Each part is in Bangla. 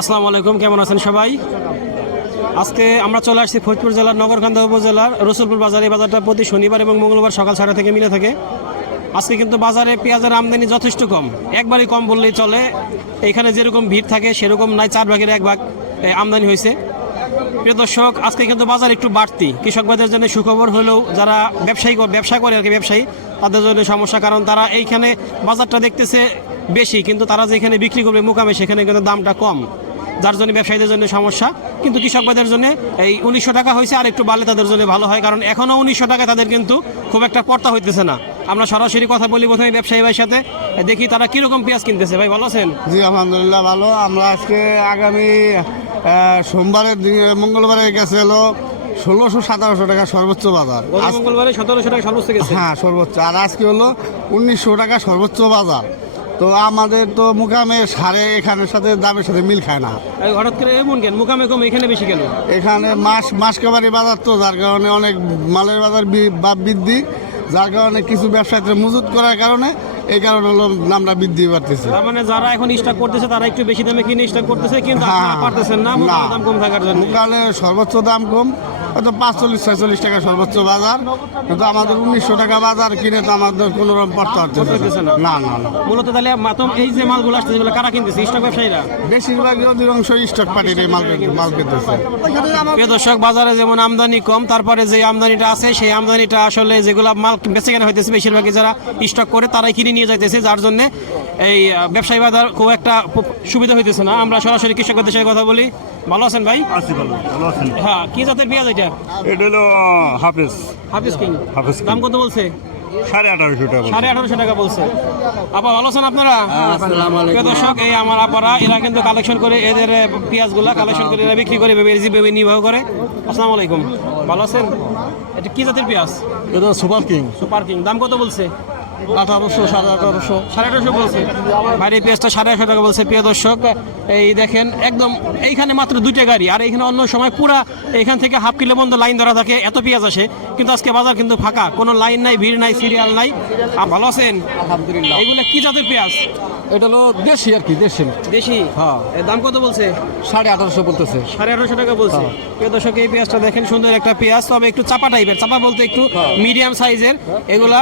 আসসালামু আলাইকুম, কেমন আছেন সবাই? আজকে আমরা চলে আসছি ফরিদপুর জেলার নগরকান্দা উপজেলার রসুলপুর বাজারে। বাজারটা প্রতি শনিবার এবং মঙ্গলবার সকাল ছটা থেকে মিলে থাকে। আজকে কিন্তু বাজারে পেঁয়াজের আমদানি যথেষ্ট কম। একবারই কম বললেই চলে। এখানে যেরকম ভিড় থাকে, সেরকম নাই, চার ভাগের এক ভাগ আমদানি হয়েছে। প্রিয় দর্শক, আজকে কিন্তু বাজার একটু বাড়তি। কৃষকবাদের জন্য সুখবর হলেও যারা ব্যবসায়ী ব্যবসা করে আর কি, ব্যবসায়ী, তাদের জন্য সমস্যা, কারণ তারা এইখানে বাজারটা দেখতেছে বেশি, কিন্তু তারা যেখানে বিক্রি করবে, মোকামে, সেখানে কিন্তু দামটা কম। যার জন্য ব্যবসায়ীদের জন্য সমস্যা। কিন্তু কৃষকবাদের জন্য এই উনিশশো টাকা হয়েছে আর একটু বাড়লে তাদের জন্য ভালো হয়। কারণ এখনও উনিশশো টাকা তাদের কিন্তু খুব একটা পড়তা হইতেছে না। আমরা সরাসরি কথা বলি প্রথমে ব্যবসায়ী ভাইয়ের সাথে দেখি তারা কীরকম পেঁয়াজ কিনতেছে। ভাই ভালো আছেন? জি আলহামদুলিল্লাহ ভালো। আমরা আজকে আগামী সোমবারের দিনে মঙ্গলবারে গেছে হলো ষোলোশো সতেরোশো টাকা সর্বোচ্চ বাজার। মঙ্গলবারে সতেরোশো টাকা সর্বোচ্চ হ্যাঁ সর্বোচ্চ। আর আজকে হলো উনিশশো টাকা সর্বোচ্চ বাজার। তো আমাদের তো মুকামে সারে এখানের সাথে দামের সাথে মিল খায় না হঠাৎ করে এমন কেন মোকামে কম এখানে বেশি কেন এখানে মাস কাবারি বাজার তো যার কারণে অনেক মালের বাজার বি- বৃদ্ধি যার কারণে কিছু ব্যবসায়ীদের মজুত করার কারণে এই কারণে হলো দামটা বৃদ্ধি পারতেছে তার মানে যারা এখন স্টক করতেছে তারা একটু বেশি দামে কিনে স্টক করতেছে কিন্তু আপনারা হ্যাঁ। পারতেছেন না না। দাম কম থাকার জন্য মুকালে সর্বোচ্চ দাম কম হয়তো পাঁচচল্লিশ ছয়চল্লিশ টাকা সর্বোচ্চ বাজার। কিন্তু আমাদের উনিশশো টাকা বাজার কিনে তো আমাদের কোনো রকম পড়তে পারতেছে না। না। না মূলত তাহলে মাতম এই যে মালগুলো আসছে যেগুলো কারা কিনতেছে? স্টক ব্যবসায়ীরা? বেশিরভাগই অধিকাংশ স্টক পার্টির এই মাল মাল কিনতেছে প্রিয় দর্শক বাজারে যেমন আমদানি কম তারপরে যে আমদানিটা আছে সেই আমদানিটা আসলে যেগুলো মাল বেঁচে কেনা হইতেছে বেশিরভাগই যারা স্টক করে তারাই কিনে নিয়ে যাইতেছে। যার জন্য এই ব্যবসায়ী বাজার খুব একটা সুবিধা হইতেছে না। আমরা সরাসরি কৃষকদের সাথে কথা বলি। ভালো আছেন ভাই? আছি ভালো ভালো আছেন? হ্যাঁ কি জাতের পেঁয়াজ এটা? এটা হলো হাফেজ। হাফিজ কিং। হাফেজ দাম কত বলছে? সাড়ে আঠারোশো টাকা সাড়ে আঠারোশো টাকা বলছে। আপা ভালো আছেন আপনারা? দর্শক এই আমার আপারা এরা কিন্তু কালেকশন করে এদের পেঁয়াজগুলা কালেকশন করে এরা বিক্রি করে এভাবে নির্বাহ করে। আসসালামু আলাইকুম। ভালো আছেন? এটা কি জাতের পেঁয়াজ? এটা সুপার কিং। Super king. দাম কত বলছে? আঠারোশো সাড়ে আঠারোশো সাড়ে আঠারোশো বলছে। বাইরে পেঁয়াজটা সাড়ে আঠারো টাকা বলছে প্রিয় দর্শক। এই দেখেন একদম এইখানে মাত্র দুইটা গাড়ি আর এইখানে অন্য সময় পুরা এখান থেকে হাফ কিলো বন্ধ লাইন ধরা থাকে এত পেঁয়াজ আসে। কিন্তু আজকে বাজার কিন্তু ফাঁকা কোনো লাইন নাই ভিড় নাই সিরিয়াল নাই। ভালো আছেন? আলহামদুলিল্লাহ। এইগুলো কি জাতের পেঁয়াজ? এটা হলো দেশি আর কি দেশি। দেশি? হ্যাঁ। এর দাম কত বলছে? সাড়ে আঠারোশো বলতেছে। সাড়ে আঠারোশো টাকা বলছে। প্রিয় দর্শক এই পেঁয়াজটা দেখেন সুন্দর একটা পেঁয়াজ তবে একটু চাপা টাইপের চাপা বলতে একটু মিডিয়াম সাইজের এগুলা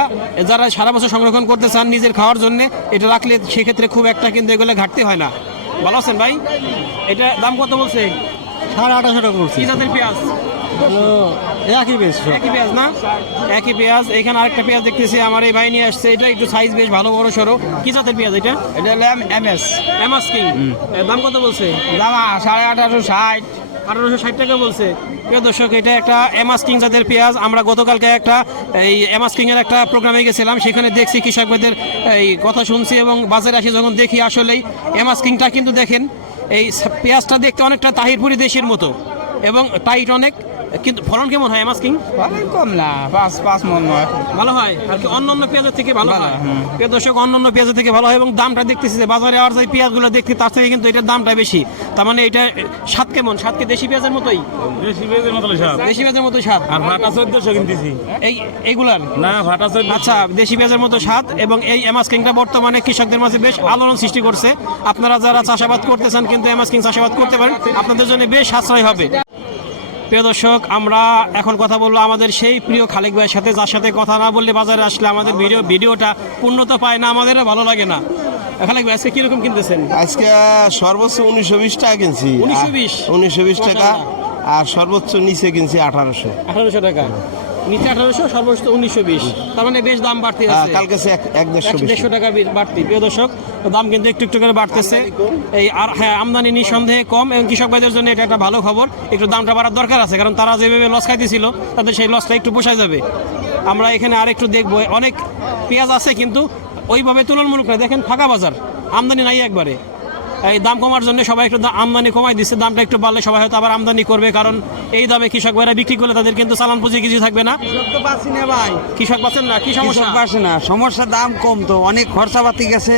যারা সারা বছর সংরক্ষণ করতে চান নিজের খাওয়ার জন্য এটা রাখলে সেক্ষেত্রে খুব একটা কিন্তু এগুলো ঘাটতি হয় না। ভালো আছেন ভাই? এটা দাম কত বলছে? সাড়ে আঠারোশো টাকা বলছি। কি জাতের পেঁয়াজ? একই বেশ একই পেঁয়াজ না? একই পেঁয়াজ। এখানে আরেকটা পেঁয়াজ দেখতেছি আমার এই ভাই নিয়ে আসছে। এটা একটু সাইজ বেশ ভালো বড় সড়ো কি জাতের পেঁয়াজ এটা? এটা হলো এম এস। এমাস কিং। এর দাম কত বলছে? দামা সাড়ে আঠারোশো ষাট। আঠারোশো ষাট টাকা বলছে। প্রিয় দর্শক, এটা একটা এমাস কিং জাতের পেঁয়াজ, আমরা গতকালকে একটা, এই এমাস কিং একটা প্রোগ্রামে গেছিলাম, সেখানে দেখছি কৃষকদের এই কথা শুনছি এবং বাজারে আসি যখন দেখি আসলেই এমাস কিংটা কিন্তু দেখেন, এই পেঁয়াজটা দেখতে অনেকটা তাহিরপুরি দেশের মতো এবং টাইট অনেক। কিন্তু ফলন কেমন হয় এমাস কিং কম না পাঁচ পাঁচ মন নয় ভালো হয়? আর কি অন্য অন্য পেঁয়াজের থেকে ভালো হয়? প্রিয় দর্শক অন্য অন্য পেঁয়াজের থেকে ভালো হয় এবং দামটা দেখতেছি যে বাজারে আর যে পেঁয়াজগুলো দেখছি তার থেকে কিন্তু এটার দামটা বেশি। তার মানে এটা স্বাদ কেমন? স্বাদ কি দেশি পেঁয়াজের মতোই? বেশি বেজের মতো সাপ দেশি পেঁয়াজের মতো স্বাদ আর ভাটা চোদ্দশো কিনতেছি। এই এইগুলার না ভাটা চোদ্দ আচ্ছা দেশি পেঁয়াজের মতো স্বাদ এবং এই এমাস কিংটা বর্তমানে কৃষকদের মাঝে বেশ আলোড়ন সৃষ্টি করছে। আপনারা যারা চাষাবাদ করতে চান কিন্তু এমাস কিং চাষাবাদ করতে পারেন আপনাদের জন্য বেশ সাশ্রয় হবে। প্রিয় দর্শক আমরা এখন কথা বলব আমাদের সেই প্রিয় খালেক ভাইয়ের সাথে যার সাথে কথা না বললে বাজারে আসলে আমাদের ভিডিও ভিডিওটা উন্নত পায় না আমাদের ভালো লাগে না। খালেক ভাই আজকে কীরকম কিনতেছেন? আজকে সর্বোচ্চ উনিশশো বিশ টাকা কিনছি। 1920 উনিশশো বিশ টাকা। আর সর্বোচ্চ নিচে কিনছি আঠারোশো। আঠারোশো টাকা। নিচে আঠারোশো সর্বোচ্চ উনিশশো বিশ। তার মানে বেশ দাম বাড়তি আছে কালকে সে এক- দেড়শো টাকা বাড়তি। প্রিয় দর্শক দাম কিন্তু একটু একটু করে বাড়তেছে। এই আর হ্যাঁ আমদানি নিঃসন্দেহে কম এবং কৃষক ভাইদের জন্য এটা একটা ভালো খবর। একটু দামটা বাড়ার দরকার আছে কারণ তারা যেভাবে লস খাইতেছিল তাদের সেই লসটা একটু পোষায় যাবে। আমরা এখানে আরেকটু দেখব অনেক পেঁয়াজ আছে কিন্তু ওইভাবে তুলনমূলক না। দেখেন ফাঁকা বাজার আমদানি নাই একবারে। এই দাম কমার জন্য সবাই একটু আমদানি কমাই দিচ্ছে দামটা একটু বাড়লে সবাই হয়তো আবার আমদানি করবে কারণ এই দামে কৃষক ভাইরা বিক্রি করলে তাদের কিন্তু চালান পুঁজি কিছু থাকবে না। ভাই। কৃষক পাচ্ছেন না? কি সমস্যা? পাচ্ছে না। সমস্যা দাম কম তো অনেক খরচা খরচাপাতি গেছে।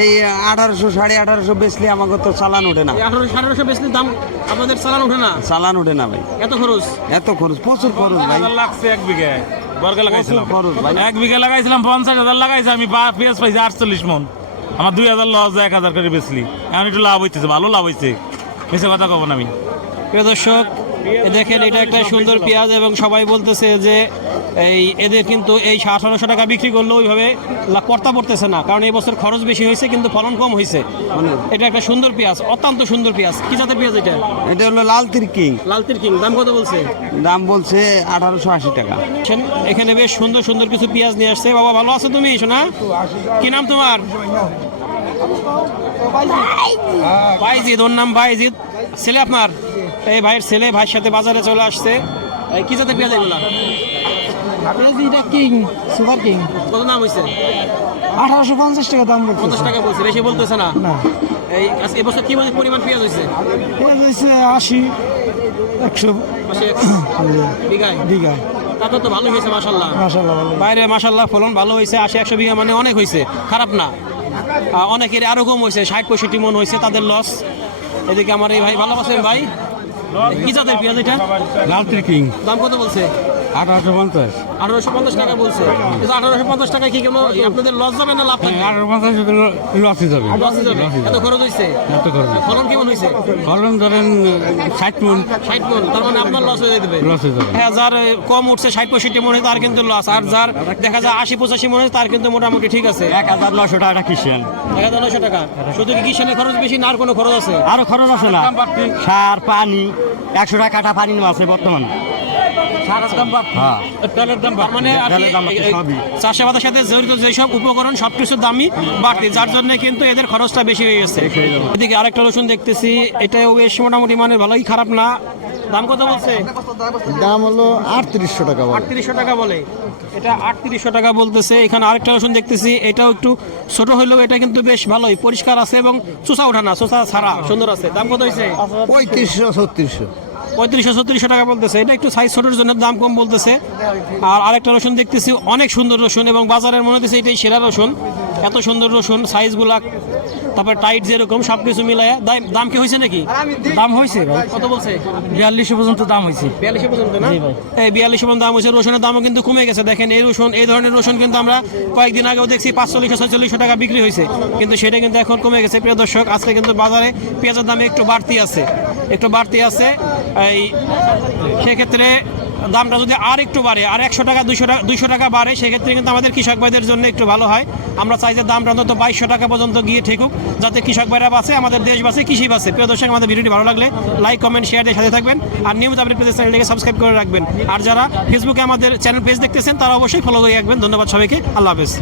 এই আঠারোশো সাড়ে আঠারোশো বেচলে আমাকে তো চালান ওঠে না। আঠারোশো সাড়ে আঠারোশো বেশি দাম আপনাদের চালান ওঠে না? চালান ওঠে না ভাই। এত খরচ? এত খরচ প্রচুর খরচ ভাই। লাগছে এক বিঘে। বর্গা লাগাইছিলাম। খরচ ভাই। এক বিঘা লাগাইছিলাম পঞ্চাশ হাজার লাগাইছি আমি পেঁয়াজ পাইছি আটচল্লিশ মন। আমার দুই হাজার লস, এক হাজার করে বেচলি। এখন একটু লাভ হইতেছে, ভালো লাভ হইছে। বেশি কথা কব না আমি। প্রিয় দর্শক দেখেন, এটা একটা সুন্দর পেঁয়াজ এবং সবাই বলতেছে যে এই এদের কিন্তু এই আঠারোশো টাকা বিক্রি করলে ওইভাবে লাভ কর্তা পড়তেছে না। কারণ এই বছর খরচ বেশি হয়েছে কিন্তু ফলন কম হয়েছে। এটা একটা সুন্দর পেঁয়াজ অত্যন্ত সুন্দর পেঁয়াজ। কি জাতের পেঁয়াজ এটা? এটা হলো লাল তিরকিং লাল তিরকিং দাম কত বলছে? দাম বলছে আঠারোশো আশি টাকা। এখানে বেশ সুন্দর সুন্দর কিছু পেঁয়াজ নিয়ে আসছে। বাবা ভালো আছো তুমি শোনা কি নাম তোমার? বাইজিদ ওর নাম বাইজিদ ছেলে আপনার? এই ভাইয়ের ছেলে ভাইয়ের সাথে বাজারে চলে আসছে। কি জাতের পেঁয়াজ এগুলা? এটা কিং সুপার কিং কত দাম হয়েছে আঠারোশো পঞ্চাশ টাকা দাম বলছে পঞ্চাশ টাকা বলছে বেশি বলতেছে না। এই আজ- এবছর কি বলছে পরিমাণ পেঁয়াজ হয়েছে এটা হচ্ছে আশি একশো। পাশে বিঘায়? তাতে তো ভালো হয়েছে মাসাল্লাহ মাসাল্লাহ বাইরে মাসাল্লাহ ফলন ভালো হয়েছে আশি একশো বিঘা মানে অনেক হয়েছে। খারাপ না। আহ, অনেকের আরও কম হয়েছে ষাট পঁয়ষট্টি মন হয়েছে তাদের লস এদিকে আমার এই ভাই ভালো আছেন ভাই? কি জাতের পেঁয়াজ এটা? লাল কিং। দাম কত বলছে? আঠারোশো পঞ্চাশ। আঠারোশো পঞ্চাশ টাকা বলছে। আঠারোশো পঞ্চাশ টাকা কি কেন আপনাদের লস যাবে না লাভ থাকবে? আঠারো পঞ্চাশ লসে যাবে। লস যাবে। এত খরচ হয়েছে? এত খরচ। ফলন কেমন হয়েছে? ফলন ধরেন ষাট মন। ষাট মন তার মানে আপনার লস হয়ে যাবে। লসে যাবে। হ্যাঁ যার কম উঠছে ষাট পঁয়ষট্টি মনে তার কিন্তু লস আর যার দেখা যায় আশি পঁচাশি মনে তার কিন্তু মোটামুটি ঠিক আছে। এক হাজার নশো টাকা কিসেন এক হাজার নশো টাকা। শুধু কি খরচ বেশি না আর কোনো খরচ আছে? আরও খরচ আছে না। সার পানি। একশো টাকা কাটা পানি আছে বর্তমান। চাষাবাদের সাথে জড়িত যেসব উপকরণ সব কিছুর দামই বাড়তি যার জন্য কিন্তু এদের খরচটা বেশি হয়ে গেছে। এদিকে আরেকটা রসুন দেখতেছি এটাও বেশ মোটামুটি মানে ভালোই খারাপ না। দাম কত বলছে? দাম হলো আটত্রিশশো টাকা আটত্রিশশো টাকা বলে। এটা আটত্রিশশো টাকা বলতেছে। এখানে আরেকটা রসুন দেখতেছি এটাও একটু ছোট হলেও এটা কিন্তু বেশ ভালোই। পরিষ্কার আছে এবং চোষা ওঠা না চোষা ছাড়া সুন্দর আছে। দাম কত হয়েছে পঁয়ত্রিশশো ছত্রিশশো। পঁয়ত্রিশশো, ছত্রিশশো টাকা বলতেছে। এটা একটু সাইজ ছোটোর জন্য দাম কম বলতেছে। আর আরেকটা রসুন দেখতেছি, অনেক সুন্দর রসুন এবং বাজারের মনে হচ্ছে এটাই সেরা রসুন। এত সুন্দর রসুন সাইজগুলা তারপরে টাইট যেরকম সব কিছু মিলায় দাম- দাম কি হয়েছে নাকি? দাম হয়েছে ভাই। কত বলছে? বিয়াল্লিশশো পর্যন্ত দাম হয়েছে বিয়াল্লিশশো পর্যন্ত না? এই বিয়াল্লিশশো পর্যন্ত দাম হয়েছে রসুনের দামও কিন্তু কমে গেছে। দেখেন এই রসুন এই ধরনের রসুন কিন্তু আমরা কয়েকদিন আগেও দেখছি পাঁচচল্লিশশো ছয়চল্লিশশো টাকা বিক্রি হয়েছে কিন্তু সেটা কিন্তু এখন কমে গেছে। প্রিয় দর্শক আজকে কিন্তু বাজারে পেঁয়াজের দাম একটু বাড়তি আছে। একটু বাড়তি আছে। এই সেক্ষেত্রে দামটা যদি আর একটু বাড়ে, আর একশো টাকা দুশো টাকা দুশো টাকা বাড়ে, সেক্ষেত্রে কিন্তু আমাদের কৃষক ভাইদের জন্য একটু ভালো হয়। আমরা চাই যে দামটা অন্তত বাইশশো টাকা পর্যন্ত গিয়ে ঠেকুক, যাতে কৃষক ভাইরা বাঁচে, আমাদের দেশ বাঁচে, কৃষি বাঁচে। প্রিয় দর্শক, আমাদের ভিডিওটি ভালো লাগলে লাইক কমেন্ট শেয়ার দিয়ে সাথে থাকবেন। আর নিউজ আপনি পেজের চ্যানেলটিকে সাবস্ক্রাইব করে রাখবেন। আর যারা ফেসবুকে আমাদের চ্যানেল পেজ দেখতেছেন, তারা অবশ্যই ফলো করে রাখবেন। ধন্যবাদ সবাইকে। আল্লাহ হাফেজ।